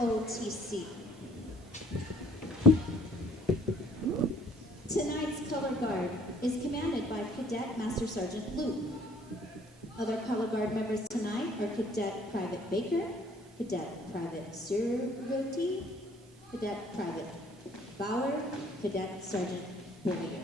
OTC. Tonight's color guard is commanded by Cadet Master Sergeant Luke. Other color guard members tonight are Cadet Private Baker, Cadet Private Survoti, Cadet Private Bauer, Cadet Sergeant Bernier.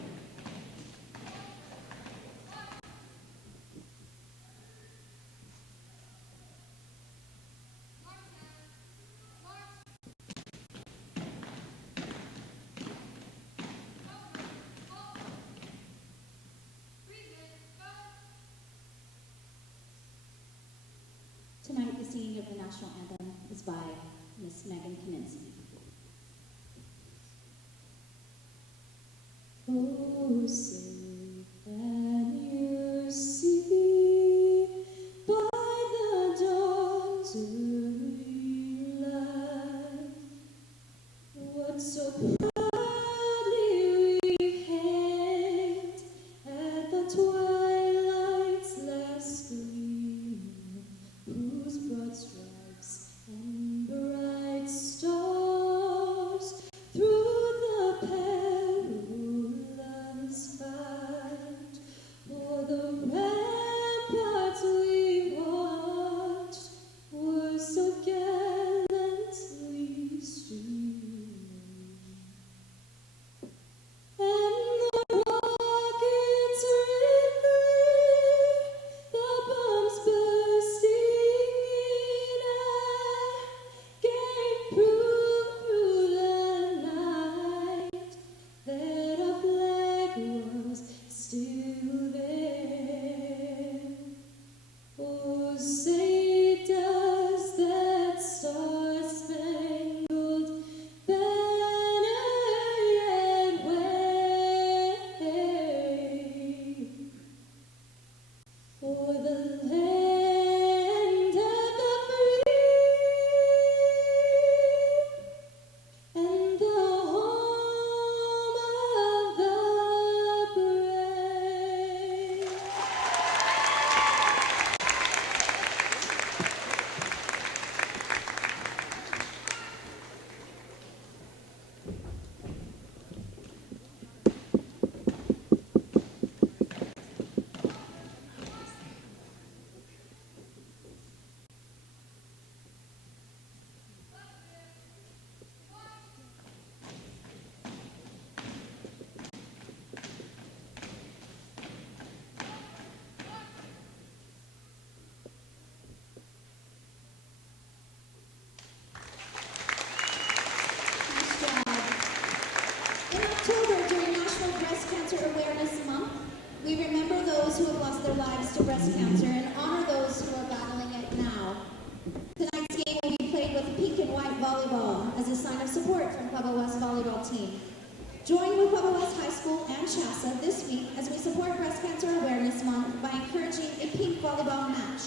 Tonight, the singing of the national anthem is by Miss Megan Kaminsky. Oh, say can you see by the dawn's early light what so proudly we hailed at the twilight's last gleam, whose broad stripes and bright stars through the perilous fight for the ramparts we watched were so gallantly streaming, and the rockets rippling, the bombs bursting in air, gave proof through the night that our flag was still there. Oh, say does that star-spangled banner yet wave for the land of the free and the home of the brave. In October, during National Breast Cancer Awareness Month, we remember those who have lost their lives to breast cancer and honor those who are battling it now. Tonight's game will be played with pink and white volleyball as a sign of support from Pueblo West volleyball team. Join with Pueblo West High School and CHASA this week as we support Breast Cancer Awareness Month by encouraging a pink volleyball match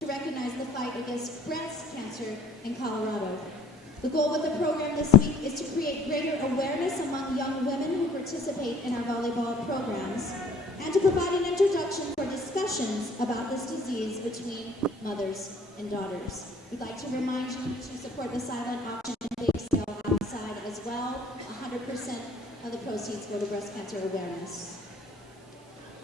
to recognize the fight against breast cancer in Colorado. The goal with the program this week is to create greater awareness among young women who participate in our volleyball programs and to provide an introduction for discussions about this disease between mothers and daughters. We'd like to remind you to support the silent auction and bake sale outside as well. 100% of the proceeds go to breast cancer awareness.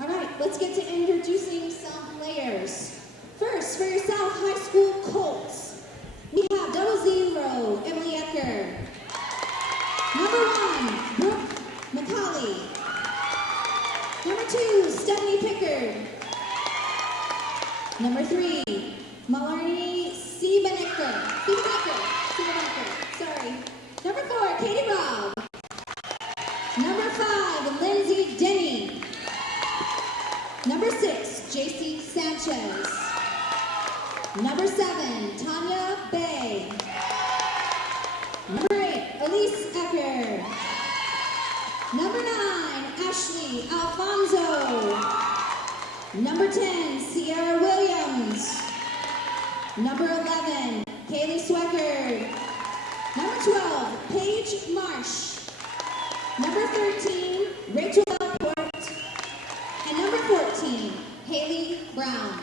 All right, let's get to introducing some players. First, for your South High School Colts, we have 00, Emily Ecker. Number 1, Brooke McCauley. Number 2, Stephanie Pickard. Number 3, Malari Siebenecker. Sorry. Number 4, Katie Robb. Number 5, Lindsay Denny. Number 6, JC Sanchez. Number 7, Tanya Bay. Number 8, Elise Ecker. Number 9, Ashley Alfonso. Number 10, Sierra Williams. Number 11, Kaylee Sweckert. Number 12, Paige Marsh. Number 13, Rachel Laporte. And number 14, Haley Brown.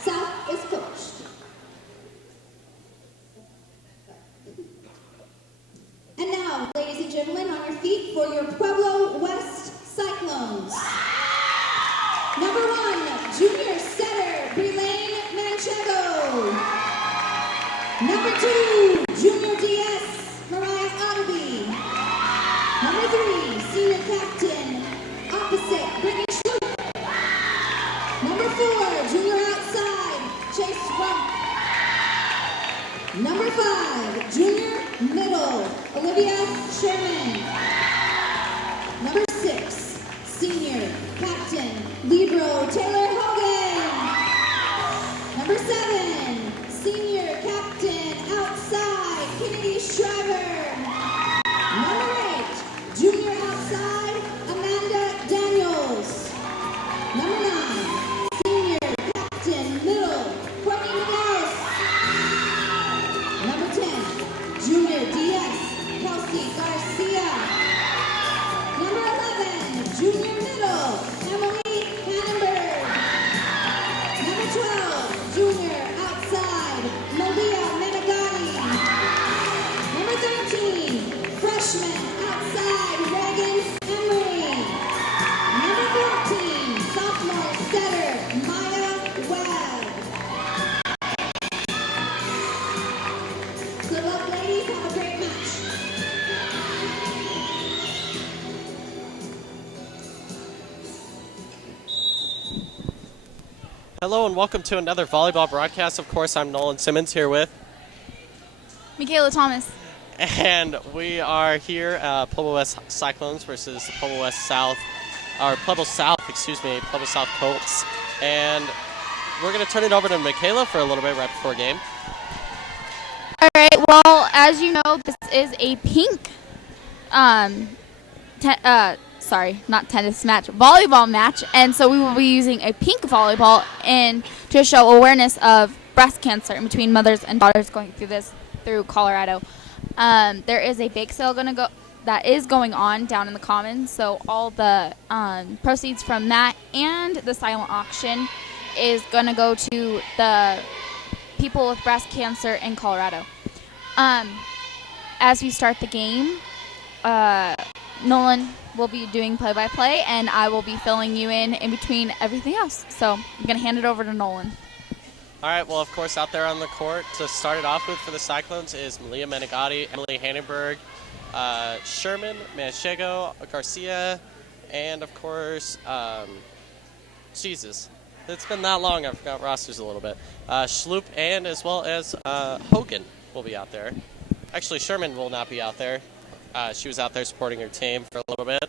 South is coached. Number 1, junior setter, Brelaine Manchego. Number 2, junior DS, Mariah Otterby. Number 3, senior captain, opposite, Brittany Schlup. Number 4, junior outside, Chase Rump. Number 5, junior middle, Olivia Sherman. Number 6, senior captain, Libro Taylor Hogan. Number 7, senior captain, outside, Kennedy Shriver. Number 8, junior outside, Amanda Daniels. Number 9, senior captain, middle, Courtney Miguel. Number 10, junior DS, Kelsey Garcia. Number 11, junior middle, Emily Hannenberg. Number 12, junior outside, Malia Menegatti. Number 13, freshman outside, Reagan Emery. Number 14, sophomore setter, Maya Webb. Good luck, ladies. Have a great match. Hello and welcome to another volleyball broadcast. Of course, I'm Nolan Simmons here with, Michaela Thomas. and we are here, Pueblo West Cyclones versus the Pueblo West South, or Pueblo South, Pueblo South Colts. And we're going to turn it over to Michaela for a little bit right before game. All right. Well, as you know, this is a pink, not tennis match, volleyball match, and so we will be using a pink volleyball and to show awareness of breast cancer in between mothers and daughters going through Colorado. There is a bake sale that is going on down in the Commons, so all the proceeds from that and the silent auction is going to go to the people with breast cancer in Colorado. As we start the game, Nolan will be doing play-by-play, and I will be filling you in between everything else. So I'm going to hand it over to Nolan. All right, well, of course, out there on the court to start it off with for the Cyclones is Malia Menegatti, Emily Hannenberg, Sherman, Manchego, Garcia, and, of course, Jesus. It's been that long, I forgot rosters a little bit. Schlup and as well as Hogan will be out there. Actually, Sherman will not be out there. She was out there supporting her team for a little bit.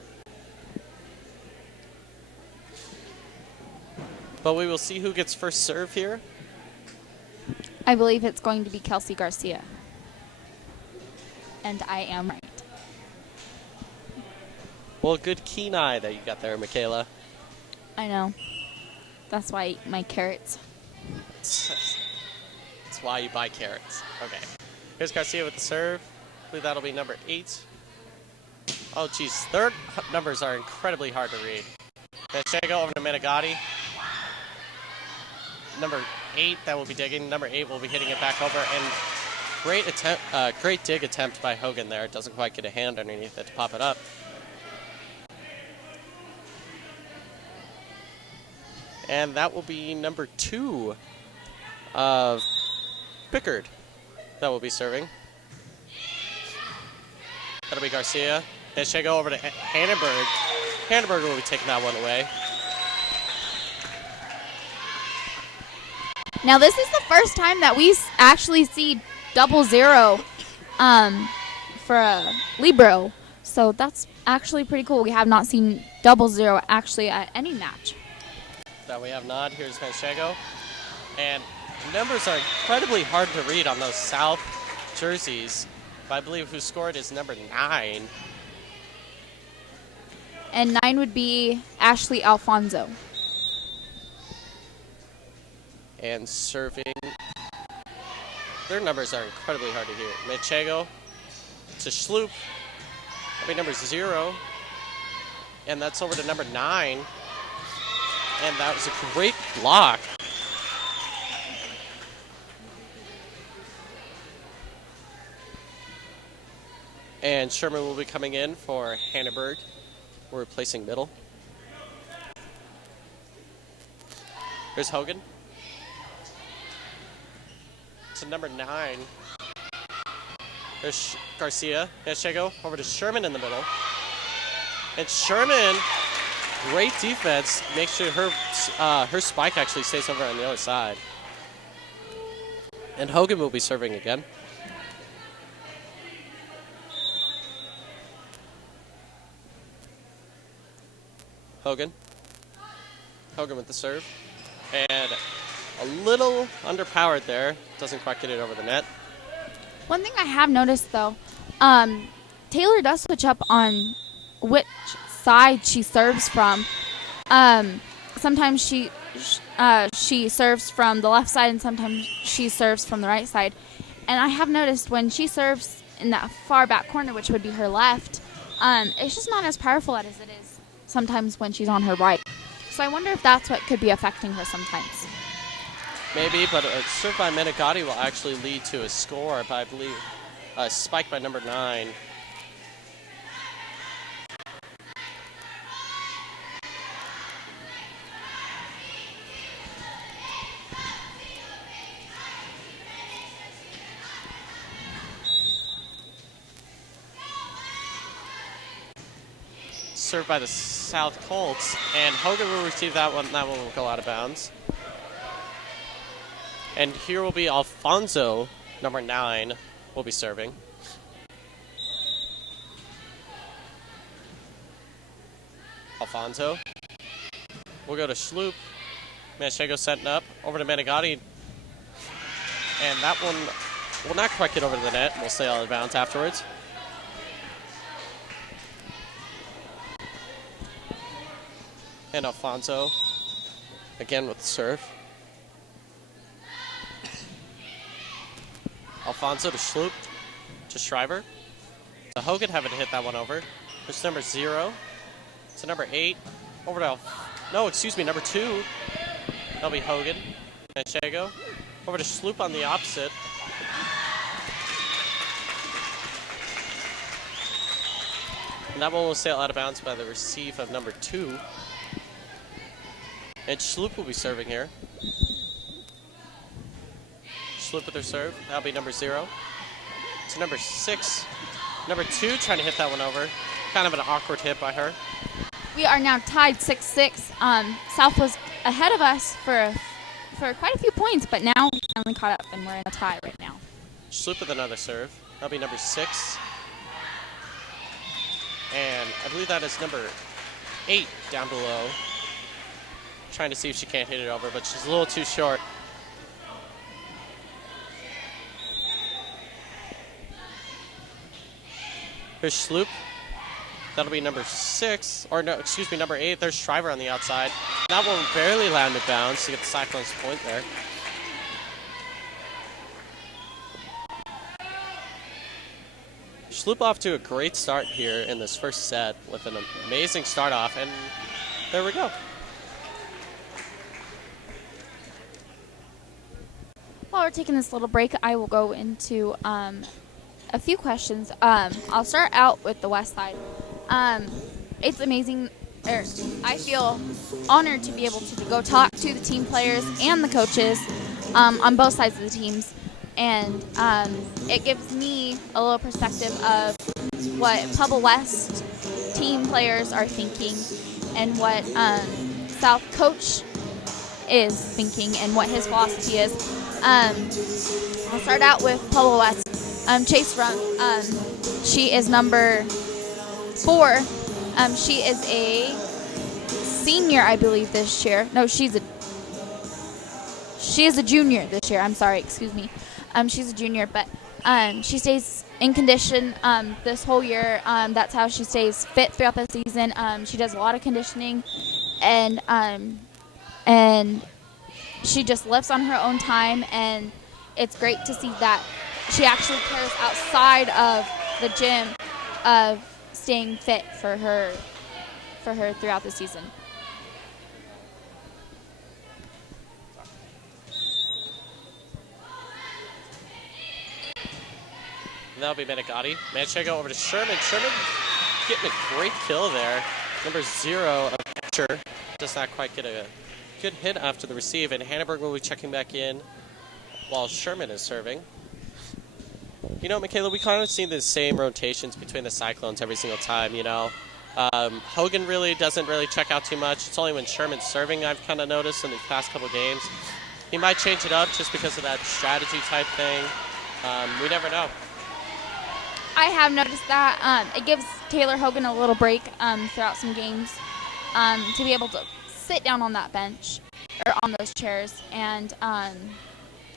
But we will see who gets first serve here. I believe it's going to be Kelsey Garcia. And I am right. Well, good keen eye that you got there, Michaela. I know. That's why I eat my carrots. That's why you buy carrots. Okay. Here's Garcia with the serve. I believe that'll be number 8. Oh, geez. Their numbers are incredibly hard to read. Manchego over to Menegatti. Number 8 that will be digging. Number 8 will be hitting it back over. And great dig attempt by Hogan there. Doesn't quite get a hand underneath it to pop it up. And that will be number 2 of Pickard that will be serving. That'll be Garcia. Manchego over to Hannenberg. Hannenberg will be taking that one away. Now, this is the first time that we actually see 0-0 for a Libro. So that's actually pretty cool. We have not seen 0-0 actually at any match. That we have not. Here's Manchego. And numbers are incredibly hard to read on those South jerseys. But I believe who scored is number 9. And 9 would be Ashley Alfonso. And serving. Their numbers are incredibly hard to hear. Manchego to Schlup. That'll be number 0. And that's over to number 9. And that was a great block. And Sherman will be coming in for Hannenberg. We're replacing middle. Here's Hogan. To number 9. There's Garcia. Manchego over to Sherman in the middle. And Sherman, great defense. Makes sure her spike actually stays over on the other side. And Hogan will be serving again. Hogan with the serve. And a little underpowered there. Doesn't quite get it over the net. One thing I have noticed, though, Taylor does switch up on which side she serves from. Sometimes she serves from the left side, and sometimes she serves from the right side. And I have noticed when she serves in that far back corner, which would be her left, it's just not as powerful as it is sometimes when she's on her right. So I wonder if that's what could be affecting her sometimes. Maybe, but a serve by Menegatti will actually lead to a score, but I believe a spike by number 9. Served by the South Colts, and Hogan will receive that one. That one will go out of bounds. And here will be Alfonso, number 9, will be serving. Alfonso. We'll go to Schloop. Manchego setting up. Over to Menegatti. And that one will not quite get over to the net. We'll stay out of bounds afterwards. And Alfonso, again with the serve. Alfonso to Schloop, to Shriver. To Hogan, having to hit that one over. There's number 0. To number 8. Over to, number 2. That'll be Hogan. Manchego. Over to Schloop on the opposite. And that one will sail out of bounds by the receive of number 2. And Schloop will be serving here. Schloop with their serve. That'll be number 0. To number 6. Number 2 trying to hit that one over. Kind of an awkward hit by her. We are now tied 6-6. South was ahead of us for quite a few points, but now we finally caught up and we're in a tie right now. Schloop with another serve. That'll be number 6. And I believe that is number 8 down below. Trying to see if she can't hit it over, but she's a little too short. Here's Schloop. That'll be number 6, or no, excuse me, number 8. There's Shriver on the outside. That one barely landed bounds to get the Cyclones point there. Schloop off to a great start here in this first set with an amazing start off, and there we go. While we're taking this little break, I will go into a few questions. I'll start out with the West Side. It's amazing. I feel honored to be able to go talk to the team players and the coaches on both sides of the teams. And it gives me a little perspective of what Pueblo West team players are thinking and what South coach is thinking and what his philosophy is. I'll start out with Pueblo West. Chase Run. She is number 4. She is a senior, I believe, this year. No, she is a junior this year. I'm sorry, excuse me. She's a junior, but she stays in condition this whole year. That's how she stays fit throughout the season. She does a lot of conditioning, and she just lives on her own time, and it's great to see that she actually cares outside of the gym of staying fit for her throughout the season. That'll be Menegatti. Manchego over to Sherman. Sherman getting a great kill there. Number 0 of Pitcher does not quite get a good hit after the receive, and Hannibal will be checking back in while Sherman is serving. You know, Michaela, we kind of see the same rotations between the Cyclones every single time, you know. Hogan really doesn't check out too much. It's only when Sherman's serving I've kind of noticed in these past couple games. He might change it up just because of that strategy type thing. We never know. I have noticed that it gives Taylor Hogan a little break throughout some games to be able to sit down on that bench or on those chairs. And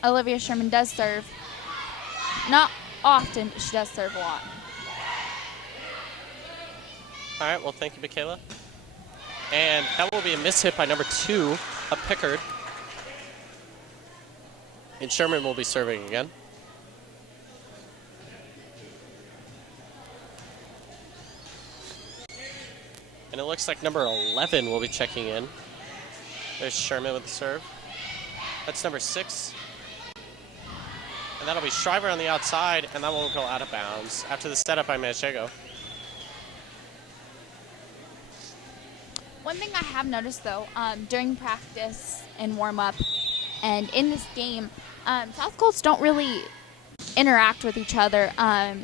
Olivia Sherman does serve. Not often, but she does serve a lot. All right, well, thank you, Michaela. And that will be a miss hit by number 2 of Pickard. And Sherman will be serving again. And it looks like number 11 will be checking in. There's Sherman with the serve. That's number 6. And that'll be Shriver on the outside, and that one will go out of bounds after the setup by Manchego. One thing I have noticed, though, during practice and warm-up and in this game, South Colts don't really interact with each other.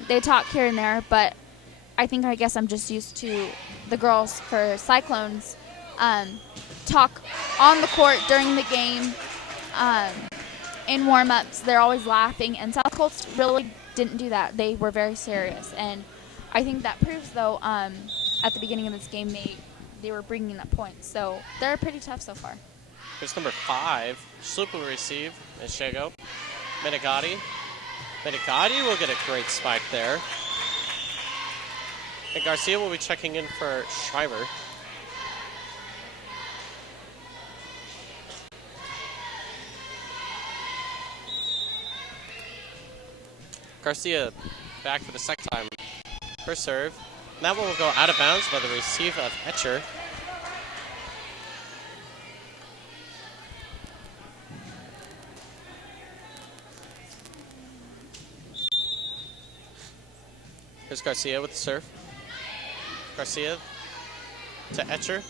They talk here and there, but I guess I'm just used to the girls for Cyclones talk on the court during the game. In warm-ups, they're always laughing, and South Colts really didn't do that. They were very serious, and I think that proves, though, at the beginning of this game, they were bringing up points. So they're pretty tough so far. Here's number 5. Sloop will receive. Manchego. Menegatti. Menegatti will get a great spike there. And Garcia will be checking in for Shriver. Garcia back for the second time. First serve. And that one will go out of bounds by the receive of Etcher. Here's Garcia with the serve. Garcia to Etcher.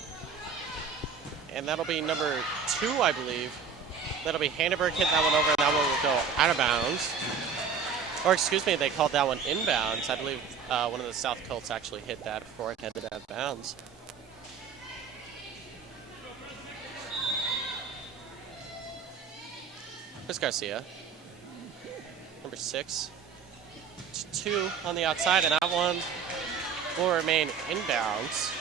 And that'll be number 2, I believe. That'll be Handenberg hitting that one over, and that one will go out of bounds. Or excuse me, they called that one inbounds. I believe one of the South Colts actually hit that before it headed out of bounds. Here's Garcia. Number 6. 2 on the outside, and that one will remain inbounds.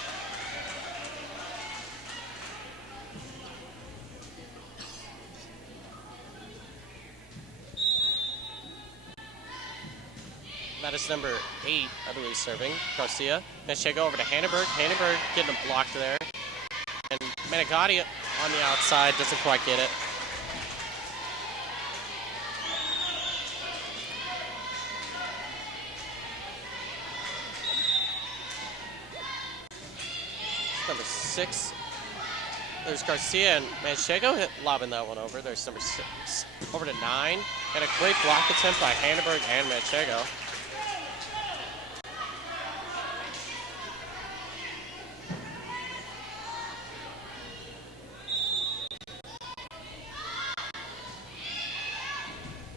That is number 8, I believe, serving. Garcia. Manchego over to Handenberg. Handenberg getting a block there. And Menegatti on the outside doesn't quite get it. Number 6. There's Garcia and Manchego lobbing that one over. There's number 6. Over to 9. And a great block attempt by Handenberg and Manchego.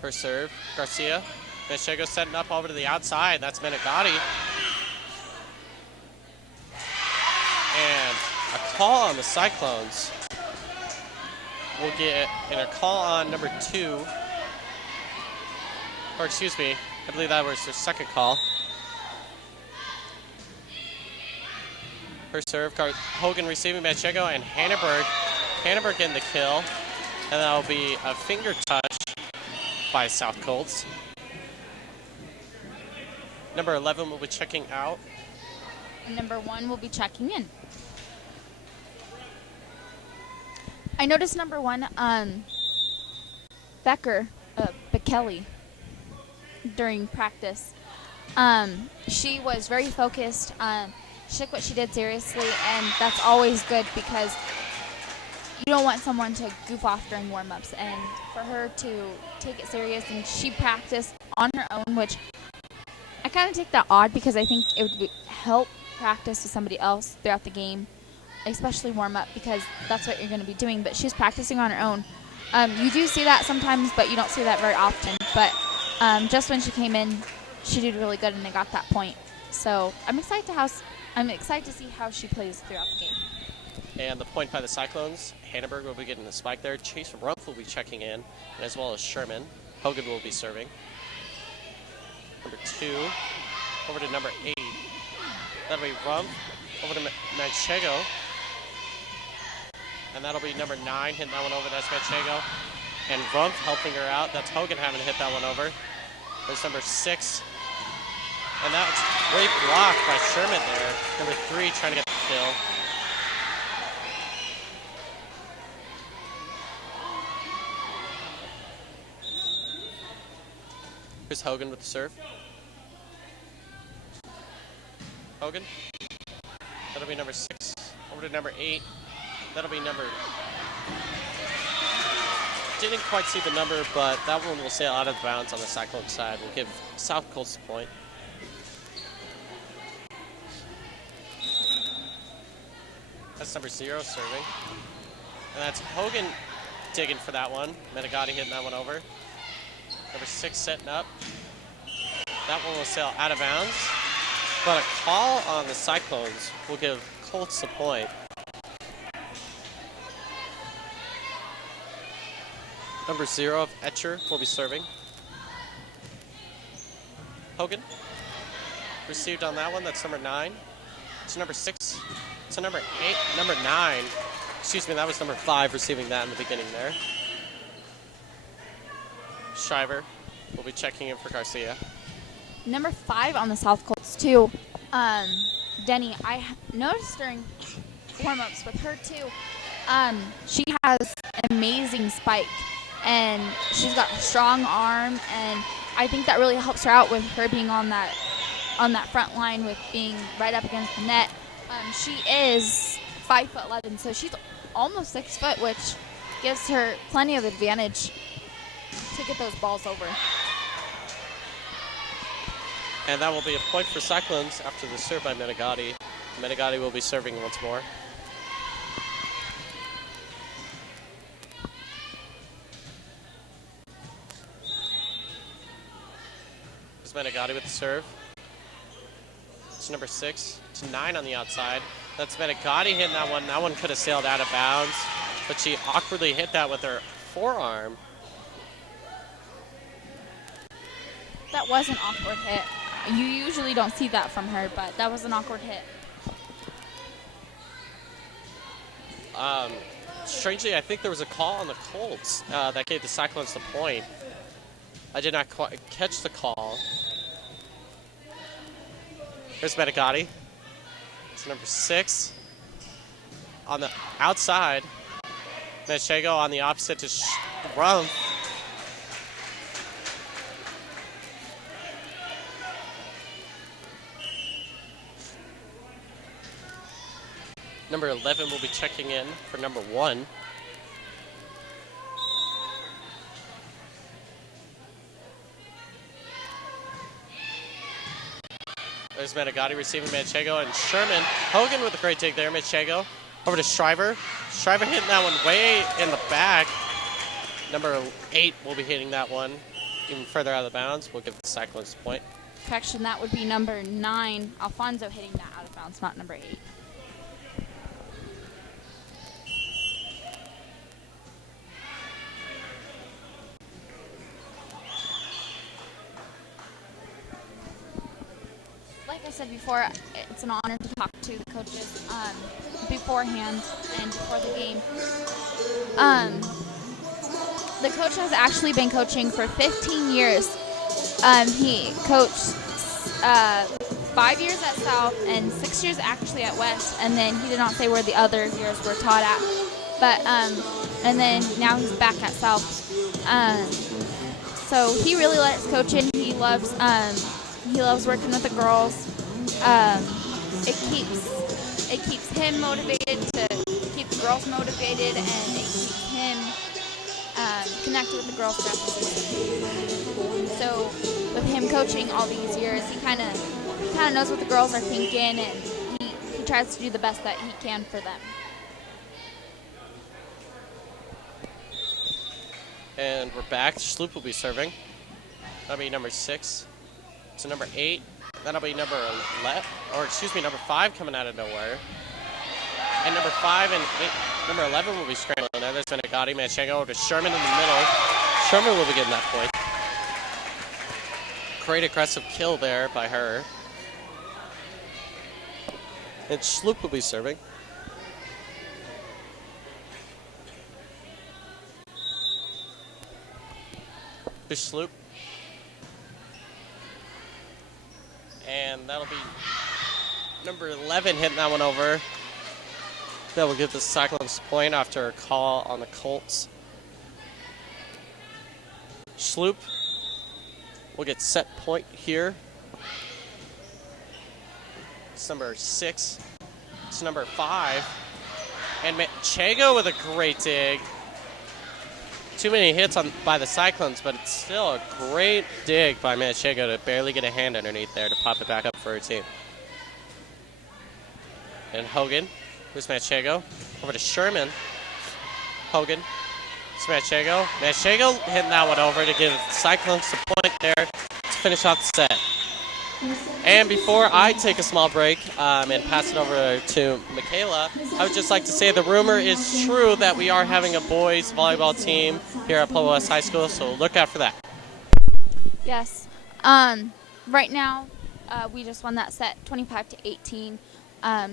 First serve, Garcia. Manchego setting up over to the outside. That's Menegatti. And a call on the Cyclones. We'll get a call on number 2. Or excuse me, I believe that was their second call. First serve, Hogan receiving Manchego and Handenberg. Handenberg getting the kill. And that'll be a finger touch by South Colts. Number 11 will be checking out. And number 1 will be checking in. I noticed number 1, Bekele, during practice. She was very focused. She took what she did seriously, and that's always good because you don't want someone to goof off during warm-ups, and for her to take it serious, and she practiced on her own, which I kind of take that odd because I think it would help practice with somebody else throughout the game. especially warm up, because that's what you're going to be doing. But she's practicing on her own. You do see that sometimes, but you don't see that very often. But just when she came in, she did really good, and they got that point. So I'm excited to see how she plays throughout the game. And the point by the Cyclones. Hannenberg will be getting the spike there. Chase Rumpf will be checking in, as well as Sherman. Hogan will be serving. Number 2, over to number 8. That'll be Rumpf, over to Manchego. And that'll be number 9 hitting that one over. That's Manchego. And Rumpf helping her out. That's Hogan having to hit that one over. There's number 6. And that was a great block by Sherman there. Number 3 trying to get the kill. Here's Hogan with the serve. Hogan. That'll be number 6. Over to number 8. That'll be number... Didn't quite see the number, but that one will sail out of bounds on the Cyclone side. We'll give South Colts the point. That's number 0 serving. And that's Hogan digging for that one. Menegatti hitting that one over. Number 6 setting up. That one will sail out of bounds. But a call on the Cyclones will give Colts the point. Number 0 of Etcher will be serving. Hogan received on that one. That's number 9. It's number 6. It's a number 8. Number 9. Excuse me, that was number 5 receiving that in the beginning there. Shriver will be checking in for Garcia. Number 5 on the South Colts, too. Denny, I noticed during warm-ups with her, too, she has an amazing spike, and she's got a strong arm, and I think that really helps her out with her being on that front line with being right up against the net. She is 5'11", so she's almost 6 foot, which gives her plenty of advantage to get those balls over. And that will be a point for Cyclones after the serve by Menegatti. Menegatti will be serving once more. There's Menegatti with the serve. It's number 6. It's 9 on the outside. That's Menegatti hitting that one. That one could have sailed out of bounds, but she awkwardly hit that with her forearm. That was an awkward hit. You usually don't see that from her, but that was an awkward hit. Strangely, I think there was a call on the Colts that gave the Cyclones the point. I did not quite catch the call. Here's Menegatti. It's number 6. On the outside, Manchego on the opposite to Rumpf. Number 11 will be checking in for number 1. There's Menegatti receiving Manchego and Sherman. Hogan with a great dig there. Manchego over to Shriver. Shriver hitting that one way in the back. Number 8 will be hitting that one even further out of the bounds. We'll give the Cyclones the point. Correction, that would be number 9, Alfonso, hitting that out of bounds, not number 8. Like I said before, it's an honor to talk to the coaches beforehand and before the game. The coach has actually been coaching for 15 years. He coached 5 years at South and 6 years actually at West, and then he did not say where the other years were taught at. But and then now he's back at South. So he really likes coaching. He loves working with the girls. It keeps him motivated to keep the girls motivated, and it keeps him connected with the girls throughout the season. So with him coaching all these years, he kind of knows what the girls are thinking, and he he tries to do the best that he can for them. And we're back. Schloop will be serving. That'll be number 6 to number 8. That'll be number 11, or excuse me, number 5 coming out of nowhere. And number 5 and 8, number 11 will be scrambling. Now there's been a Gotti Manchego to Sherman in the middle. Sherman will be getting that point. Great aggressive kill there by her. And Schloop will be serving. Schloop. And that'll be number 11 hitting that one over. That will give the Cyclones a point after a call on the Colts. Schloop will get set point here. It's number 6. It's number 5. And Manchego with a great dig. Too many hits by the Cyclones, but it's still a great dig by Manchego to barely get a hand underneath there to pop it back up for her team. And Hogan, who's Manchego, over to Sherman. Hogan, it's Manchego. Manchego hitting that one over to give the Cyclones the point there to finish off the set. And before I take a small break and pass it over to Michaela, I would just like to say the rumor is true that we are having a boys volleyball team here at Pueblo West High School, so look out for that. Yes. Right now, we just won that set 25-18.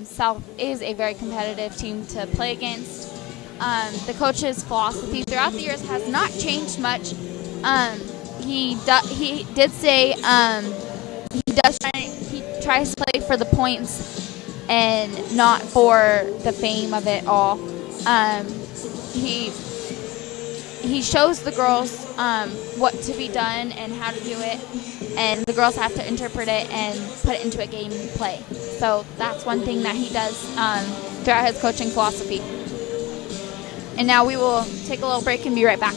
South is a very competitive team to play against. The coach's philosophy throughout the years has not changed much. He did say he tries to play for the points and not for the fame of it all. He shows the girls what to be done and how to do it, and the girls have to interpret it and put it into a game play. So that's one thing that he does throughout his coaching philosophy. And now we will take a little break and be right back.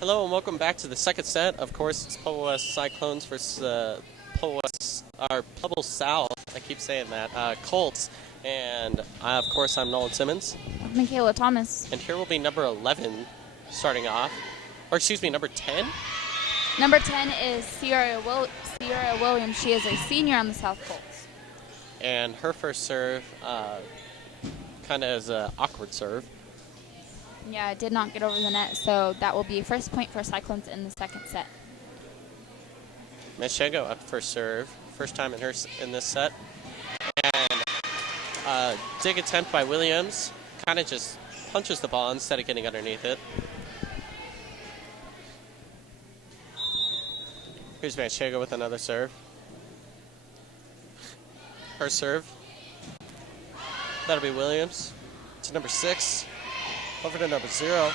Hello and welcome back to the second set. Of course, it's Pueblo West Cyclones versus Pueblo South. I keep saying that. Colts. And of course, I'm Nolan Simmons. Michaela Thomas. And here will be number 11 starting off. Or excuse me, number 10? Number 10 is Sierra Williams. She is a senior on the South Colts. And her first serve kind of is an awkward serve. Yeah, it did not get over the net, so that will be first point for Cyclones in the second set. Manchego up first serve. First time in this set. And dig attempt by Williams. Kind of just punches the ball instead of getting underneath it. Here's Manchego with another serve. Her serve. That'll be Williams. To number 6. Over to number 0.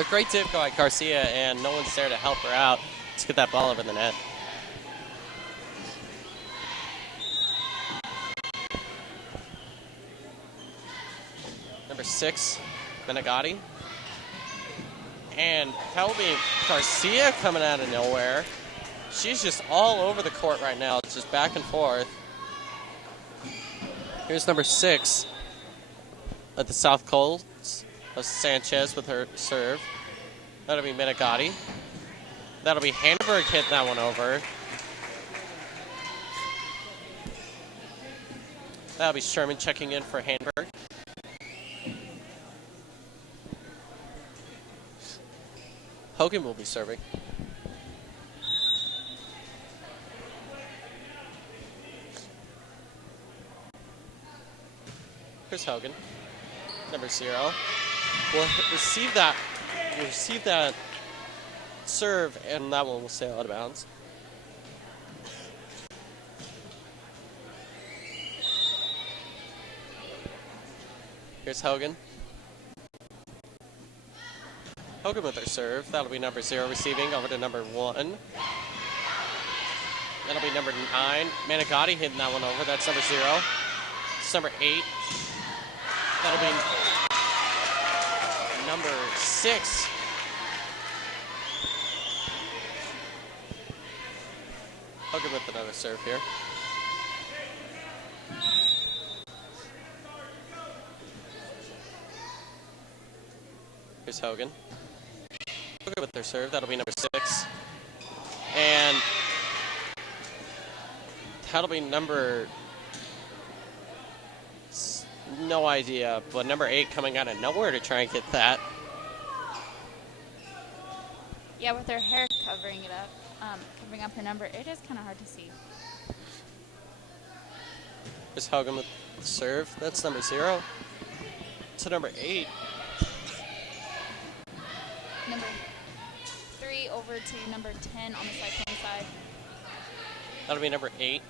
A great dip by Garcia, and no one's there to help her out. Let's get that ball over the net. Number 6, Menegatti. And that will be Garcia coming out of nowhere. She's just all over the court right now. It's just back and forth. Here's number 6 at the South Colts of Sanchez with her serve. That'll be Menegatti. That'll be Handenberg hitting that one over. That'll be Sherman checking in for Handenberg. Hogan will be serving. Here's Hogan, number 0. Will receive that serve, and that one will sail out of bounds. Here's Hogan. Hogan with her serve. That'll be number 0 receiving over to number 1. That'll be number 9. Menegatti hitting that one over. That's number 0. It's number 8. That'll be number 6. Hogan with another serve here. Here's Hogan. Hogan with their serve. That'll be number 6. And that'll be number... No idea, but number 8 coming out of nowhere to try and get that. Yeah, with her hair covering it up, covering up her number, it is kind of hard to see. Here's Hogan with the serve. That's number 0. To number 8. Number 3 over to number 10 on the Cyclone side. That'll be number 8.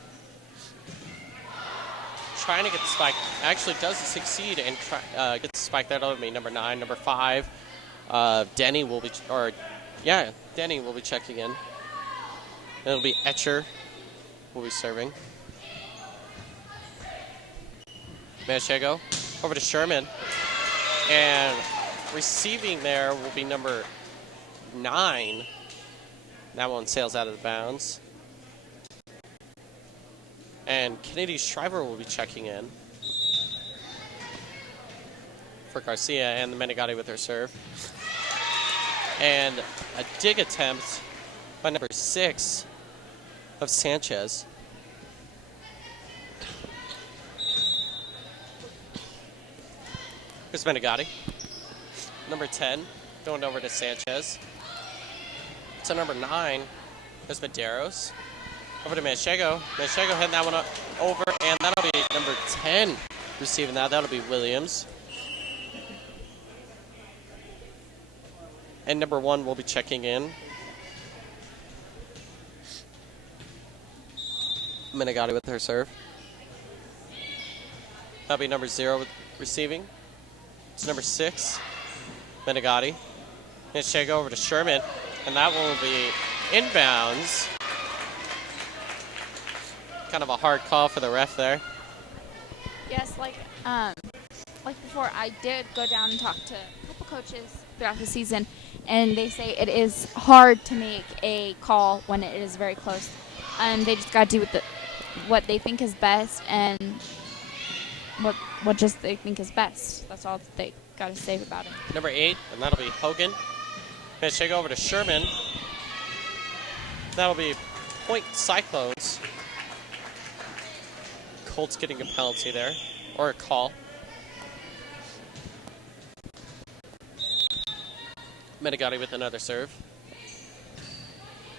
Trying to get the spike. Actually does succeed and get the spike. That'll be number 9. Number 5. Denny will be, Denny will be checking in. It'll be Etcher will be serving. Manchego over to Sherman. And receiving there will be number 9. That one sails out of the bounds. And Kennedy Shriver will be checking in for Garcia, and the Menegatti with her serve. And a dig attempt by number 6 of Sanchez. Here's Menegatti. Number 10 going over to Sanchez. To number 9, there's Medeiros. Over to Manchego. Manchego hitting that one up over, and that'll be number 10 receiving that. That'll be Williams. And number 1 will be checking in. Menegatti with her serve. That'll be number 0 receiving. It's number 6, Menegatti. Manchego over to Sherman, and that one will be inbounds. Kind of a hard call for the ref there. Yes, like before, I did go down and talk to a couple coaches throughout the season, and they say it is hard to make a call when it is very close. They just got to do with what they think is best and what just they think is best. That's all they got to say about it. Number 8, and that'll be Hogan. Manchego over to Sherman. That'll be point Cyclones. Colts getting a penalty there, or a call. Menegatti with another serve.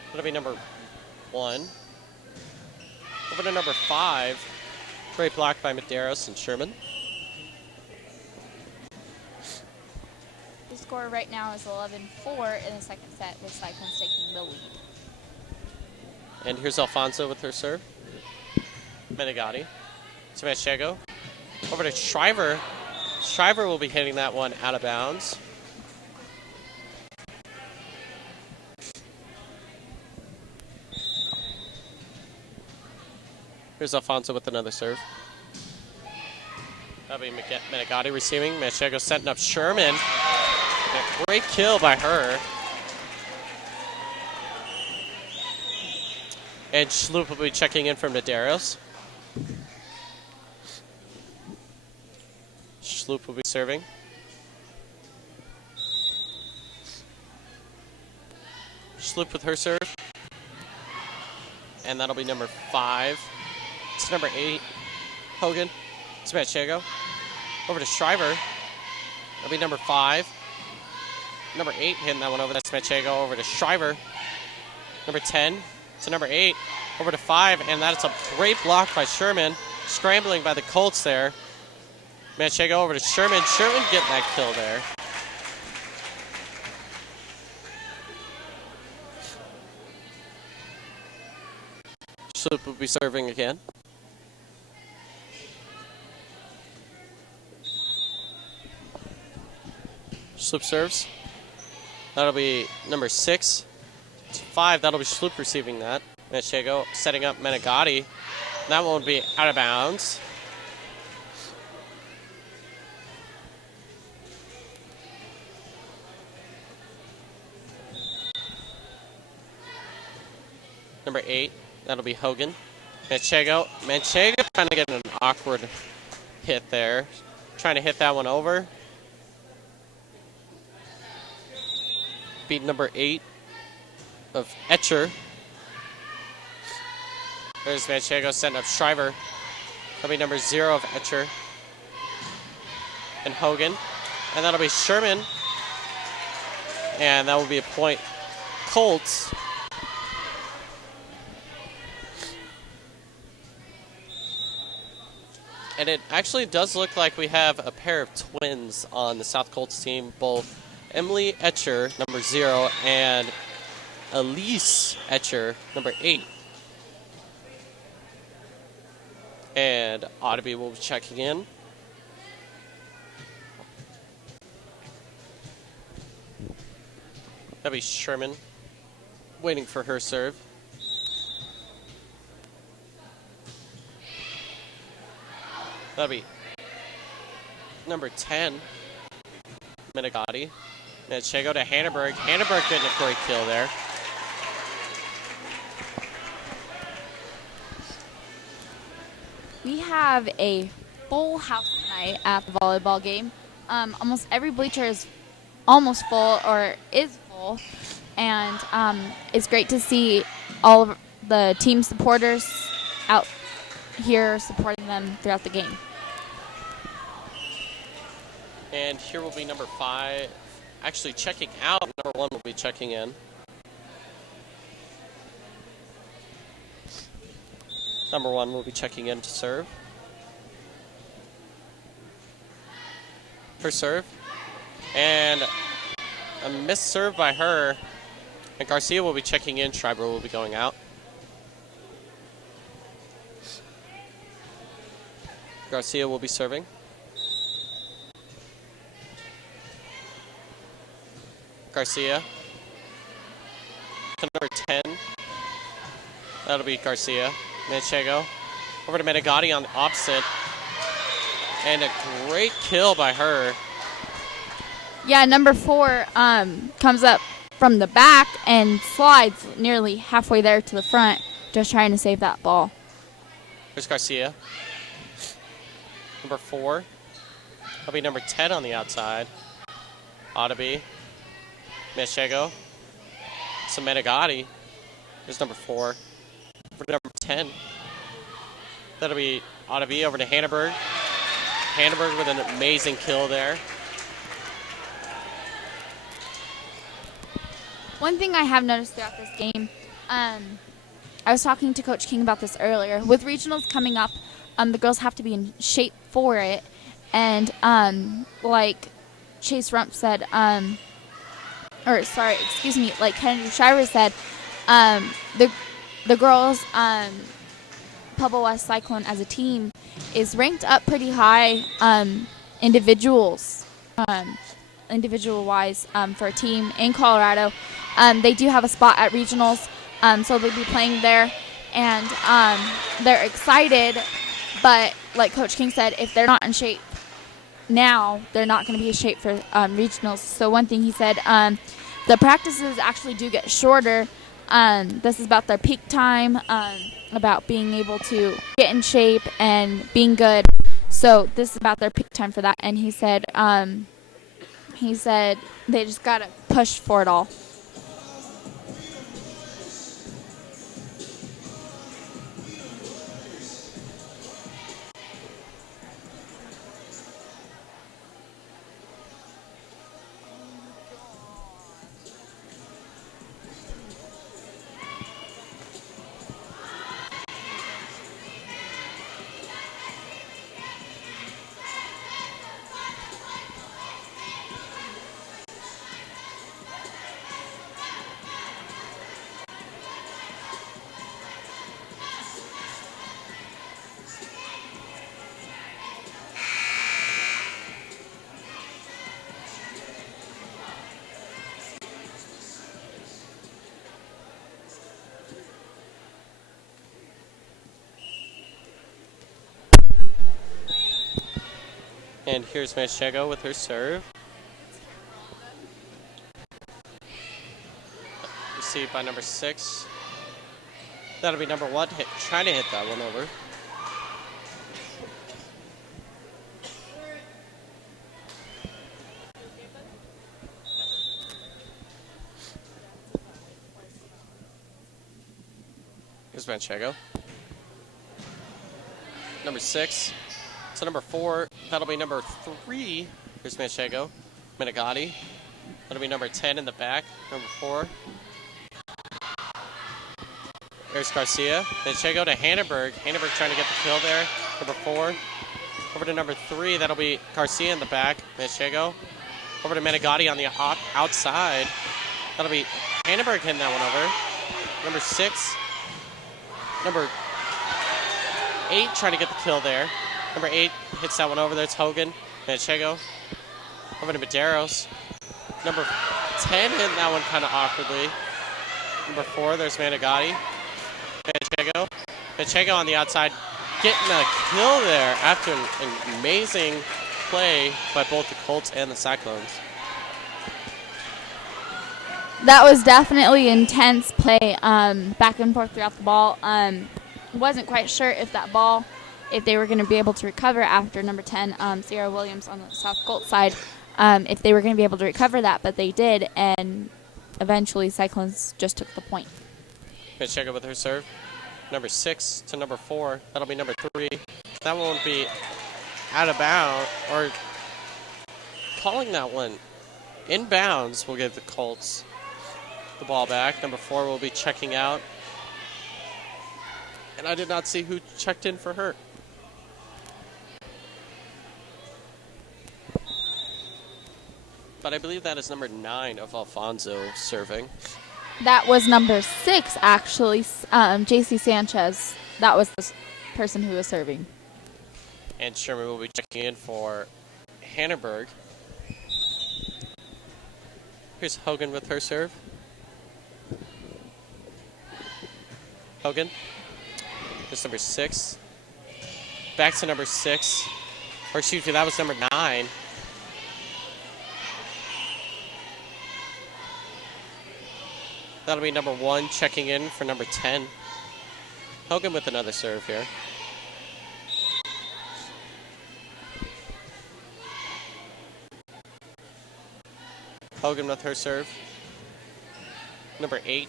That'll be number 1. Over to number 5. Great block by Medeiros and Sherman. The score right now is 11-4 in the second set, with Cyclones taking the lead. And here's Alfonso with her serve. Menegatti. To Manchego. Over to Shriver. Shriver will be hitting that one out of bounds. Here's Alfonso with another serve. That'll be Menegatti receiving. Manchego setting up Sherman. A great kill by her. And Schloop will be checking in from Nadarios. Schloop will be serving. Schloop with her serve. And that'll be number 5. It's number 8. Hogan. It's Manchego. Over to Shriver. That'll be number 5. Number 8 hitting that one over. That's Manchego. Over to Shriver. Number 10 to number 8. Over to 5. And that's a great block by Sherman. Scrambling by the Colts there. Manchego over to Sherman. Sherman getting that kill there. Schloop will be serving again. Schloop serves. That'll be number 6 to 5. That'll be Schloop receiving that. Manchego setting up Menegatti. That one will be out of bounds. Number 8. That'll be Hogan. Manchego trying to get an awkward hit there. Trying to hit that one over. Beat number 8 of Etcher. There's Manchego setting up Shriver. That'll be number 0 of Etcher. And Hogan. And that'll be Sherman. And that will be a point. Colts. And it actually does look like we have a pair of twins on the South Colts team, both Emily Etcher, number 0, and Elise Etcher, number 8. And Audeby will be checking in. That'll be Sherman waiting for her serve. That'll be number 10, Menegatti. Manchego to Hannenberg. Hannenberg getting a great kill there. We have a full house tonight at the volleyball game. Almost every bleacher is almost full or is full. And it's great to see all of the team supporters out here supporting them throughout the game. And here will be number 5 actually checking out. Number 1 will be checking in. Number 1 will be checking in to serve. Her serve. And a missed serve by her. And Garcia will be checking in. Schreiber will be going out. Garcia will be serving. Garcia to number 10. That'll be Garcia. Manchego over to Menegatti on the opposite. And a great kill by her. Yeah, number 4 comes up from the back and slides nearly halfway there to the front, just trying to save that ball. Here's Garcia. Number 4. That'll be number 10 on the outside. Audeby. Manchego. Some Menegatti. Here's number 4. For number 10. That'll be Audeby over to Hannenberg. Hannenberg with an amazing kill there. One thing I have noticed throughout this game, I was talking to Coach King about this earlier. With regionals coming up, the girls have to be in shape for it. And like Chase Rump said, like Kennedy Shriver said, the girls, Pueblo West Cyclone as a team is ranked up pretty high individual-wise for a team in Colorado. They do have a spot at regionals, so they'll be playing there. and they're excited. But like Coach King said, if they're not in shape now, they're not going to be in shape for regionals. So one thing he said, the practices actually do get shorter. This is about their peak time, about being able to get in shape and being good. So this is about their peak time for that. And he said they just got to push for it all. And here's Manchego with her serve. Received by number 6. That'll be number 1, trying to hit that one over. Here's Manchego. Number 6 to number 4. That'll be number 3. Here's Manchego. Menegatti. That'll be number 10 in the back. Number 4. There's Garcia. Manchego to Hannenberg. Hannenberg trying to get the kill there. Number 4. Over to number 3. That'll be Garcia in the back. Manchego. Over to Menegatti on the outside. That'll be Hannenberg hitting that one over. Number 6. Number 8 trying to get the kill there. Number 8 hits that one over. There's Hogan. Manchego. Over to Medeiros. Number 10 hitting that one kind of awkwardly. Number 4, there's Menegatti. Manchego. Manchego on the outside getting a kill there after an amazing play by both the Colts and the Cyclones. That was definitely intense play, back and forth throughout the ball. Wasn't quite sure if that ball, if they were going to be able to recover after number 10, Sierra Williams on the South Colts side, if they were going to be able to recover that, but they did, and eventually Cyclones just took the point. Manchego with her serve. Number 6 to number 4. That'll be number 3. That won't be out of bounds, or calling that one in bounds will give the Colts the ball back. Number 4 will be checking out. And I did not see who checked in for her. But I believe that is number 9 of Alfonso serving. That was number 6, actually, J.C. Sanchez. That was the person who was serving. And Sherman will be checking in for Hannenberg. Here's Hogan with her serve. Hogan. Here's number 6. Back to number 6. Or excuse me, that was number 9. That'll be number 1 checking in for number 10. Hogan with another serve here. Hogan with her serve. Number 8.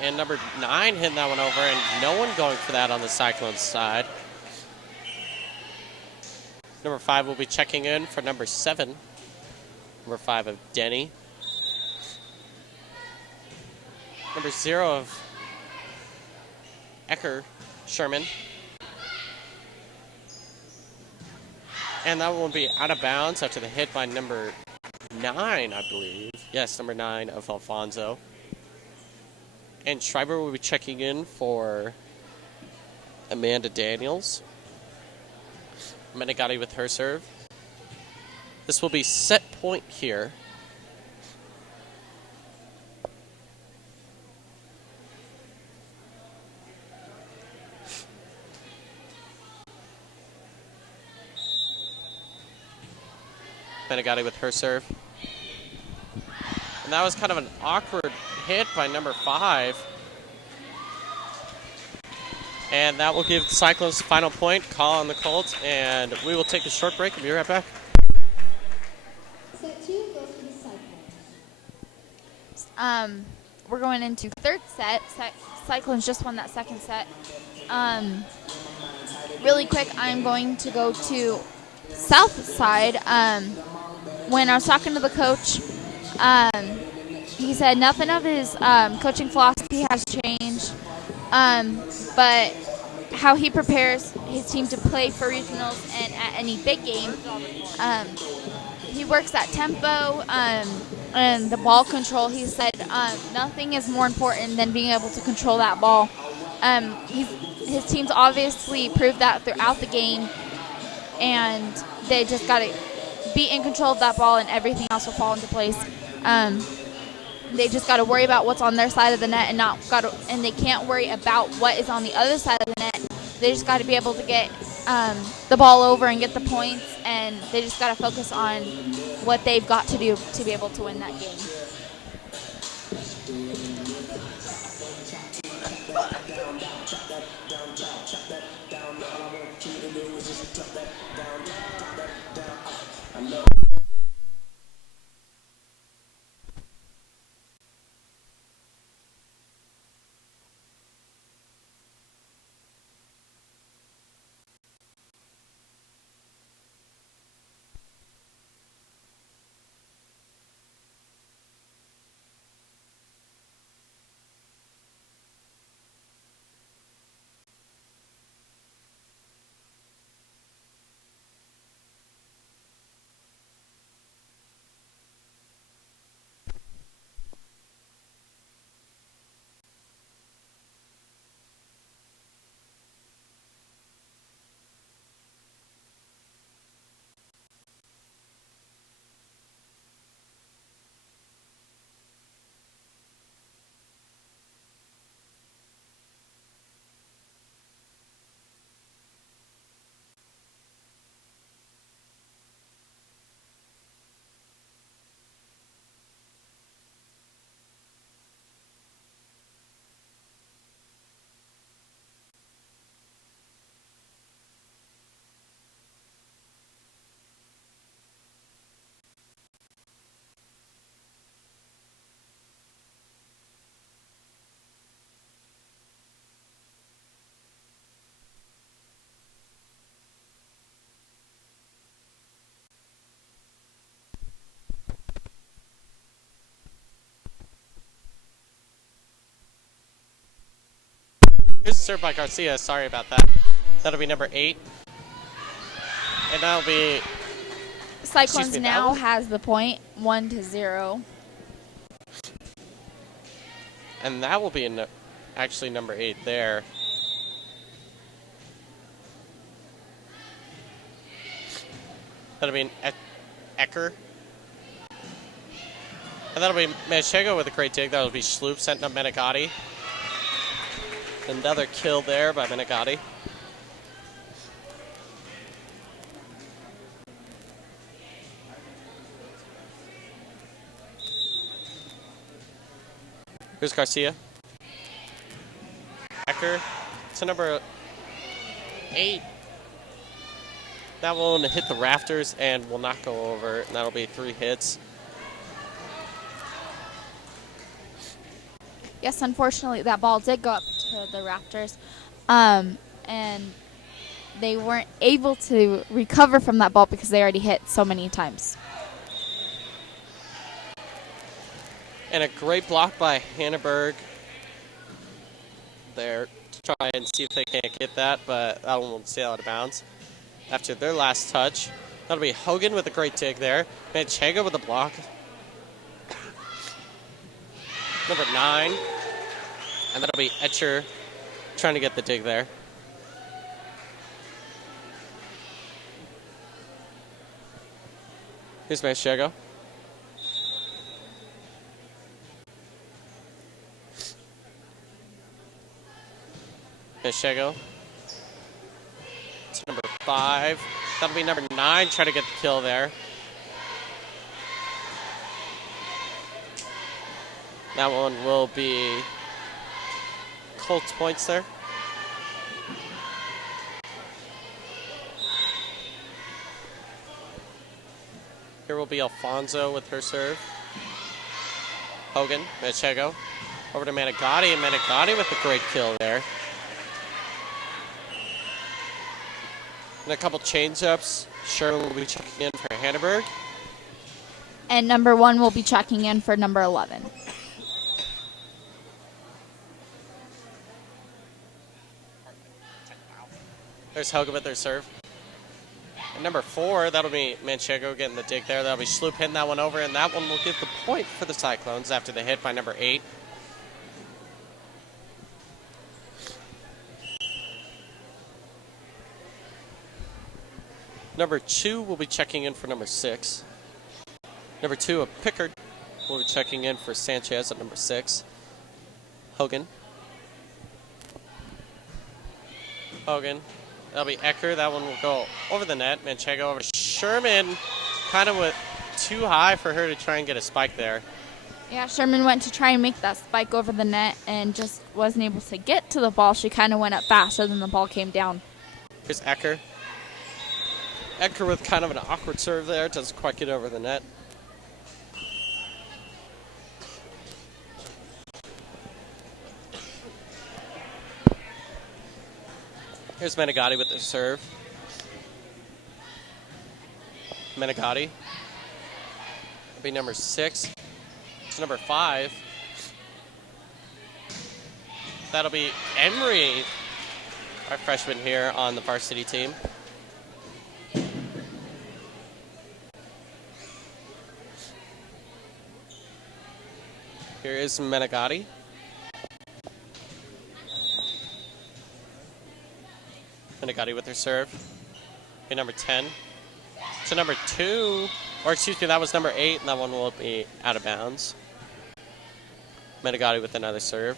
And number 9 hitting that one over, and no one going for that on the Cyclones side. Number 5 will be checking in for number 7. Number 5 of Denny. Number 0 of Ecker Sherman. And that will be out of bounds after the hit by number 9, I believe. Yes, number 9 of Alfonso. And Schreiber will be checking in for Amanda Daniels. Menegatti with her serve. This will be set point here. Menegatti with her serve. And that was kind of an awkward hit by number 5. And that will give the Cyclones the final point. Call on the Colts, and we will take a short break and be right back. Set 2 goes to the Cyclones. We're going into third set. Cyclones just won that second set. Really quick, I'm going to go to south side. When I was talking to the coach, he said nothing of his coaching philosophy has changed, but how he prepares his team to play for regionals and at any big game. He works at tempo and the ball control. He said nothing is more important than being able to control that ball. His team's obviously proved that throughout the game, and they just got to be in control of that ball, and everything else will fall into place. They just got to worry about what's on their side of the net, and they can't worry about what is on the other side of the net. They just got to be able to get the ball over and get the points, and they just got to focus on what they've got to do to be able to win that game. Here's a serve by Garcia. Sorry about that. That'll be number 8. And that'll be... Cyclones now has the point, 1-0. And that will be actually number 8 there. That'll be an Ecker. And that'll be Manchego with a great dig. That'll be Sloop setting up Menegatti. Another kill there by Menegatti. Here's Garcia. Ecker to number 8. That one hit the rafters and will not go over, and that'll be 3 hits. Yes, unfortunately, that ball did go up to the rafters, and they weren't able to recover from that ball because they already hit so many times. And a great block by Hanneberg there to try and see if they can't get that, but that one will sail out of bounds after their last touch. That'll be Hogan with a great dig there. Manchego with a block. Number 9. And that'll be Etcher trying to get the dig there. Here's Manchego. Manchego to number 5. That'll be number 9 trying to get the kill there. That one will be Colts points there. Here will be Alfonso with her serve. Hogan, Manchego, over to Manicotti, and Manicotti with a great kill there. And a couple change-ups. Sherman will be checking in for Hanneberg. And number 1 will be checking in for number 11. There's Hogan with their serve. And number 4, that'll be Manchego getting the dig there. That'll be Schloop hitting that one over, and that one will give the point for the Cyclones after the hit by number 8. Number 2 will be checking in for number 6. Number 2 of Pickard will be checking in for Sanchez at number 6. Hogan. Hogan. That'll be Ecker. That one will go over the net. Manchego over to Sherman. Kind of went too high for her to try and get a spike there. Yeah, Sherman went to try and make that spike over the net and just wasn't able to get to the ball. She kind of went up faster than the ball came down. Here's Ecker. Ecker with kind of an awkward serve there. Doesn't quite get over the net. Here's Manicotti with the serve. Manicotti. That'll be number 6. It's number 5. That'll be Emery, our freshman here on the varsity team. Here is Manicotti. Manicotti with her serve. Okay, number 10. So number 2, or excuse me, that was number 8, and that one will be out of bounds. Manicotti with another serve.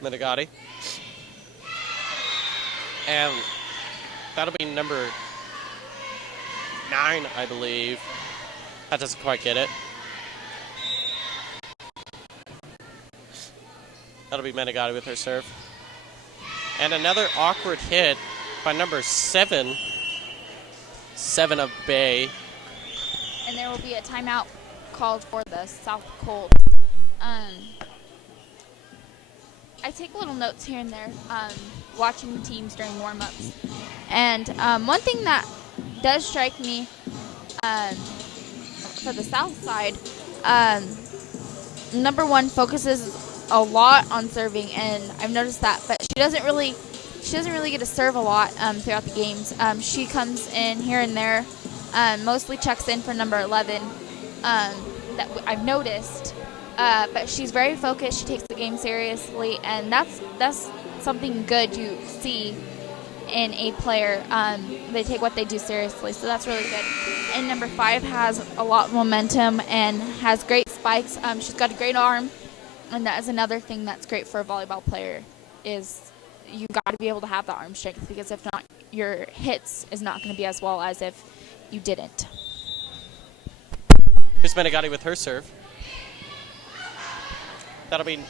Manicotti. And that'll be number 9, I believe. That doesn't quite get it. That'll be Manicotti with her serve. And another awkward hit by number 7. 7 of Bay. And there will be a timeout called for the South Colts. I take little notes here and there, watching the teams during warm-ups. And one thing that does strike me for the South side, number 1 focuses a lot on serving, and I've noticed that, but she doesn't really get to serve a lot throughout the games. She comes in here and there, mostly checks in for number 11, that I've noticed, but she's very focused. She takes the game seriously, and that's something good you see in a player. They take what they do seriously, so that's really good. And number 5 has a lot of momentum and has great spikes. She's got a great arm. And that is another thing that's great for a volleyball player, is you got to be able to have the arm strength, because if not, your hits is not going to be as well as if you didn't. Here's Manicotti with her serve. That'll be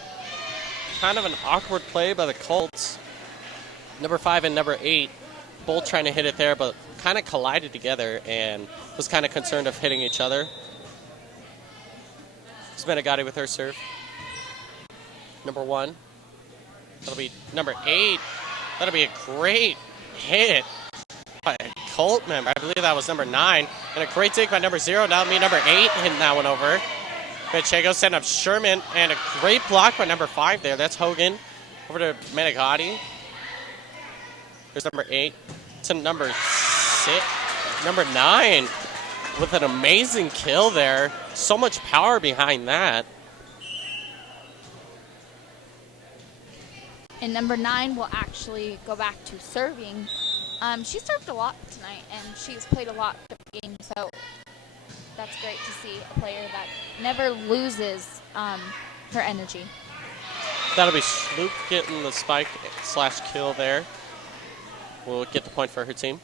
kind of an awkward play by the Colts. Number 5 and number 8 both trying to hit it there, but kind of collided together and was kind of concerned of hitting each other. Here's Manicotti with her serve. Number 1. That'll be number 8. That'll be a great hit by a Colt member. I believe that was number 9. And a great dig by number 0. That'll be number 8 hitting that one over. Manchego setting up Sherman. And a great block by number 5 there. That's Hogan. Over to Manicotti. There's number 8 to number 6. Number 9 with an amazing kill there. So much power behind that. And number 9 will actually go back to serving. She served a lot tonight, and she's played a lot of the game, so that's great to see a player that never loses her energy. That'll be Schloop getting the spike / kill there. We'll get the point for her team.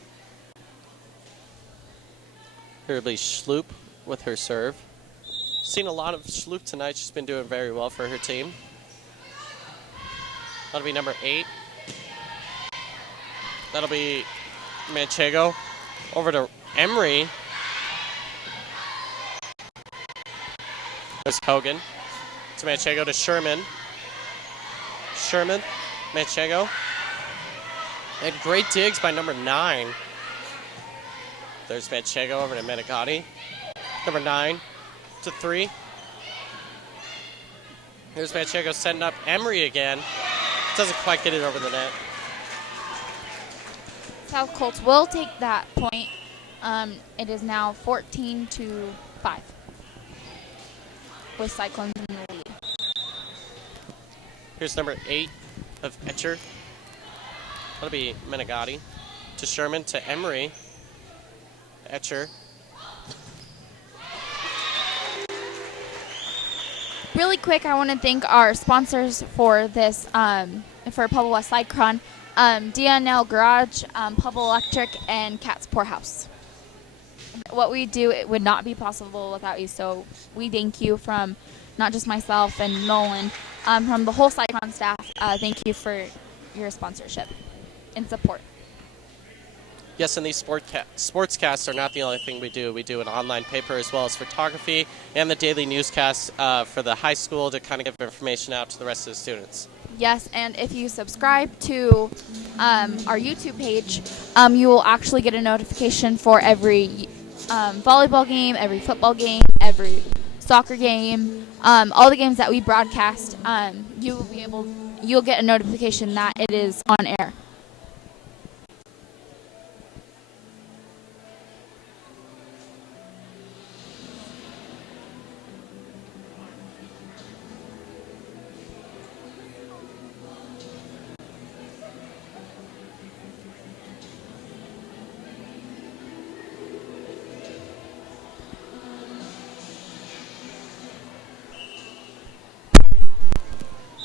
Here will be Schloop with her serve. Seen a lot of Schloop tonight. She's been doing very well for her team. That'll be number 8. That'll be Manchego. Over to Emery. There's Hogan. To Manchego to Sherman. Sherman, Manchego. And great digs by number 9. There's Manchego over to Menegatti. Number 9 to 3. Here's Manchego setting up Emery again. Doesn't quite get it over the net. South Colts will take that point. It is now 14-5 with Cyclones in the lead. Here's number 8 of Etcher. That'll be Menegatti. To Sherman, to Emery. Etcher. Really quick, I want to thank our sponsors for this, for Pueblo West Cyclone, DNL Garage, Pueblo Electric, and Cat's Poorhouse. What we do, it would not be possible without you, so we thank you from not just myself and Nolan, from the whole Cyclone staff. Thank you for your sponsorship and support. Yes, and these sportscasts are not the only thing we do. We do an online paper as well as photography and the daily newscast for the high school to kind of give information out to the rest of the students. Yes, and if you subscribe to our YouTube page, you will actually get a notification for every volleyball game, every football game, every soccer game, all the games that we broadcast. You'll get a notification that it is on air.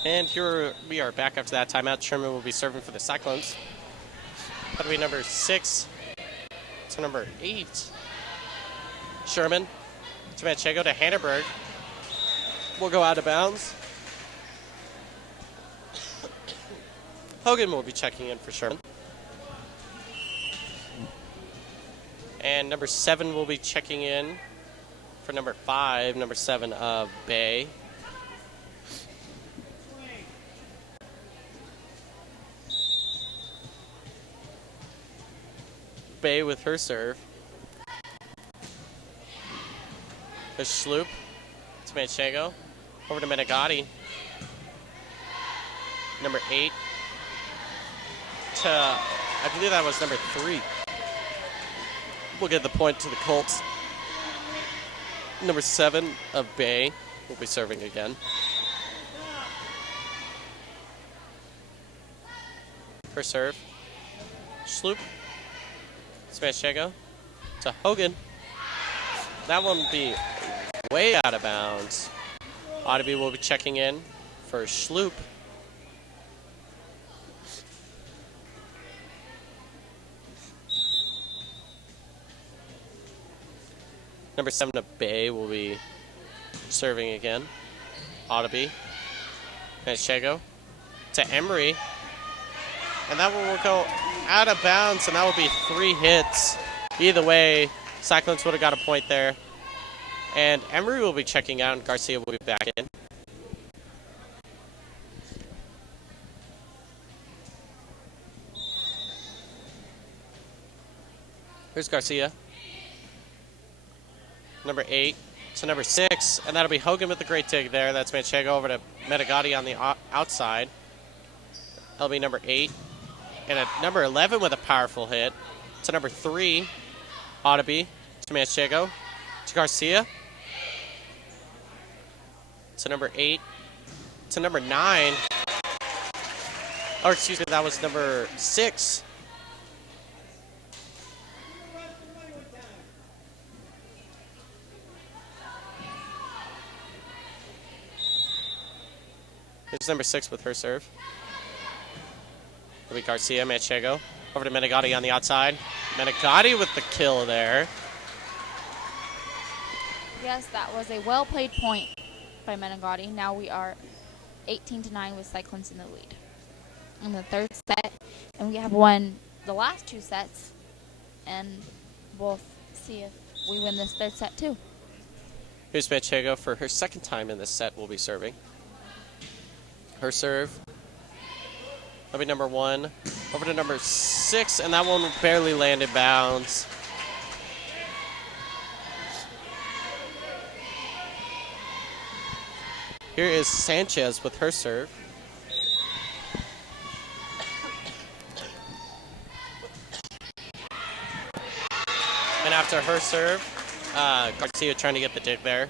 And here we are back after that timeout. Sherman will be serving for the Cyclones. That'll be number 6 to number 8. Sherman to Manchego to Hanneberg. Will go out of bounds. Hogan will be checking in for Sherman. And number 7 will be checking in for number 5, number 7 of Bay. Bay with her serve. There's Schloop to Manchego. Over to Menegatti. Number 8 to, I believe that was number 3. We'll get the point to the Colts. Number 7 of Bay will be serving again. Her serve. Schloop. Manchego to Hogan. That one will be way out of bounds. Audeby will be checking in for Schloop. Number 7 of Bay will be serving again. Audeby. Manchego to Emery. And that one will go out of bounds, and that will be 3 hits. Either way, Cyclones would have got a point there. And Emery will be checking out, and Garcia will be back in. Here's Garcia. Number 8 to number 6, and that'll be Hogan with the great dig there. That's Manchego over to Menegatti on the outside. That'll be number 8. And at number 11 with a powerful hit to number 3, Audeby to Manchego to Garcia to number 8 to number 9. Or excuse me, that was number 6. Here's number 6 with her serve. It'll be Garcia, Manchego. Over to Menegatti on the outside. Menegatti with the kill there. Yes, that was a well-played point by Menegatti. Now we are 18-9 with Cyclones in the lead. In the third set, and we have won the last two sets, and we'll see if we win this third set too. Here's Manchego for her second time in this set will be serving. Her serve. That'll be number 1. Over to number 6, and that one barely landed bounds. Here is Sanchez with her serve. And after her serve, Garcia trying to get the dig there.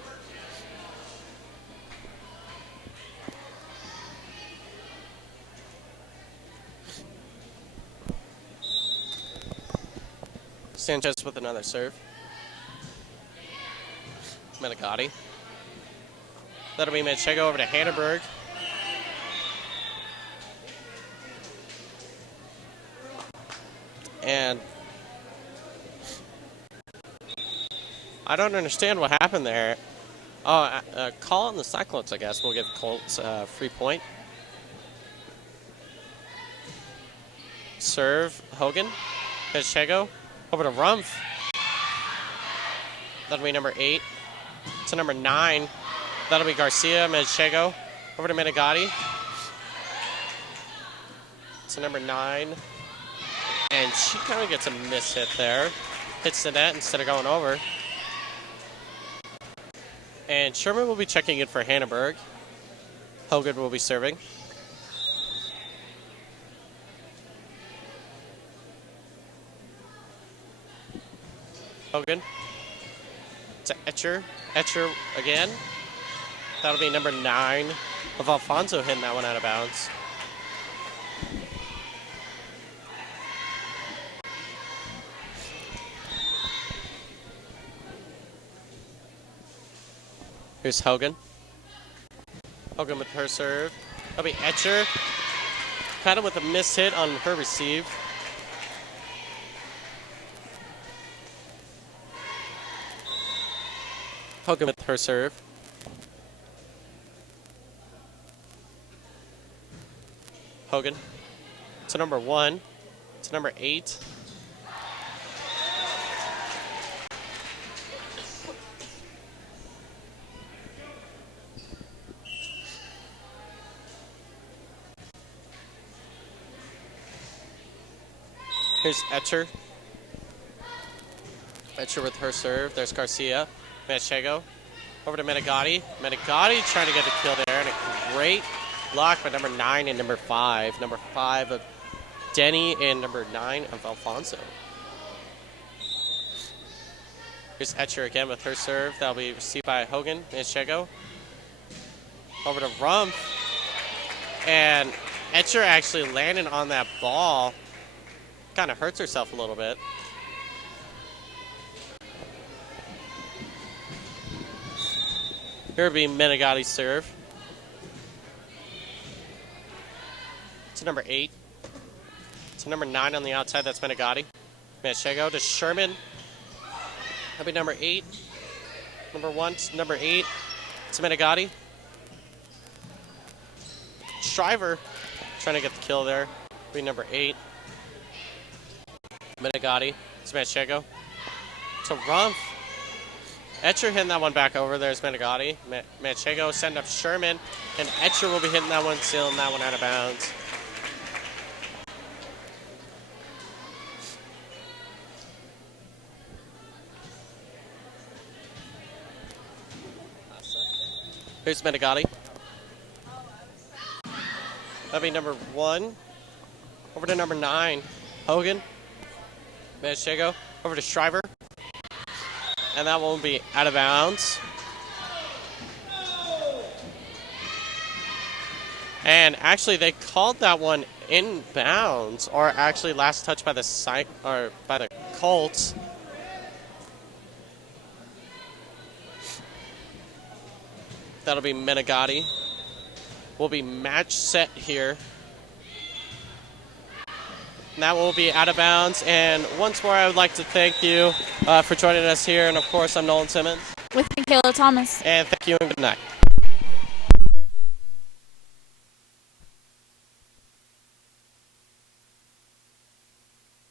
Sanchez with another serve. Menegatti. That'll be Manchego over to Hannenberg. And I don't understand what happened there. Oh, call on the Cyclones, I guess. We'll give Colts free point. Serve, Hogan. Manchego over to Rumpf. That'll be number 8 to number 9. That'll be Garcia. Manchego over to Menegatti. To number 9. And she kind of gets a miss hit there. Hits the net instead of going over. And Sherman will be checking in for Hannenberg. Hogan will be serving. Hogan to Etcher. Etcher again. That'll be number 9 of Alfonso hitting that one out of bounds. Here's Hogan. Hogan with her serve. That'll be Etcher. Kind of with a miss hit on her receive. Hogan with her serve. Hogan to number 1 to number 8. Here's Etcher. Etcher with her serve. There's Garcia. Manchego over to Menegatti. Menegatti trying to get the kill there, and a great block by number 9 and number 5. Number 5 of Denny and number 9 of Alfonso. Here's Etcher again with her serve. That'll be received by Hogan. Manchego over to Rumpf. And Etcher actually landed on that ball. Kind of hurts herself a little bit. Here will be Menegatti's serve. To number 8. To number 9 on the outside, that's Menegatti. Manchego to Sherman. That'll be number 8. Number 1 to number 8. To Menegatti. Shriver trying to get the kill there. That'll be number 8. Menegatti to Manchego. To Rumpf. Etcher hitting that one back over. There's Menegatti. Manchego send up Sherman. And Etcher will be hitting that one, sealing that one out of bounds. Here's Menegatti. That'll be number 1. Over to number 9. Hogan. Manchego. Over to Shriver. And that one will be out of bounds. And actually, they called that one in bounds, or actually last touch by the Colts. That'll be Menegatti. Will be match set here. And that will be out of bounds. And once more, I would like to thank you for joining us here. And of course, I'm Nolan Simmons. With Kayla Thomas. And thank you and good night.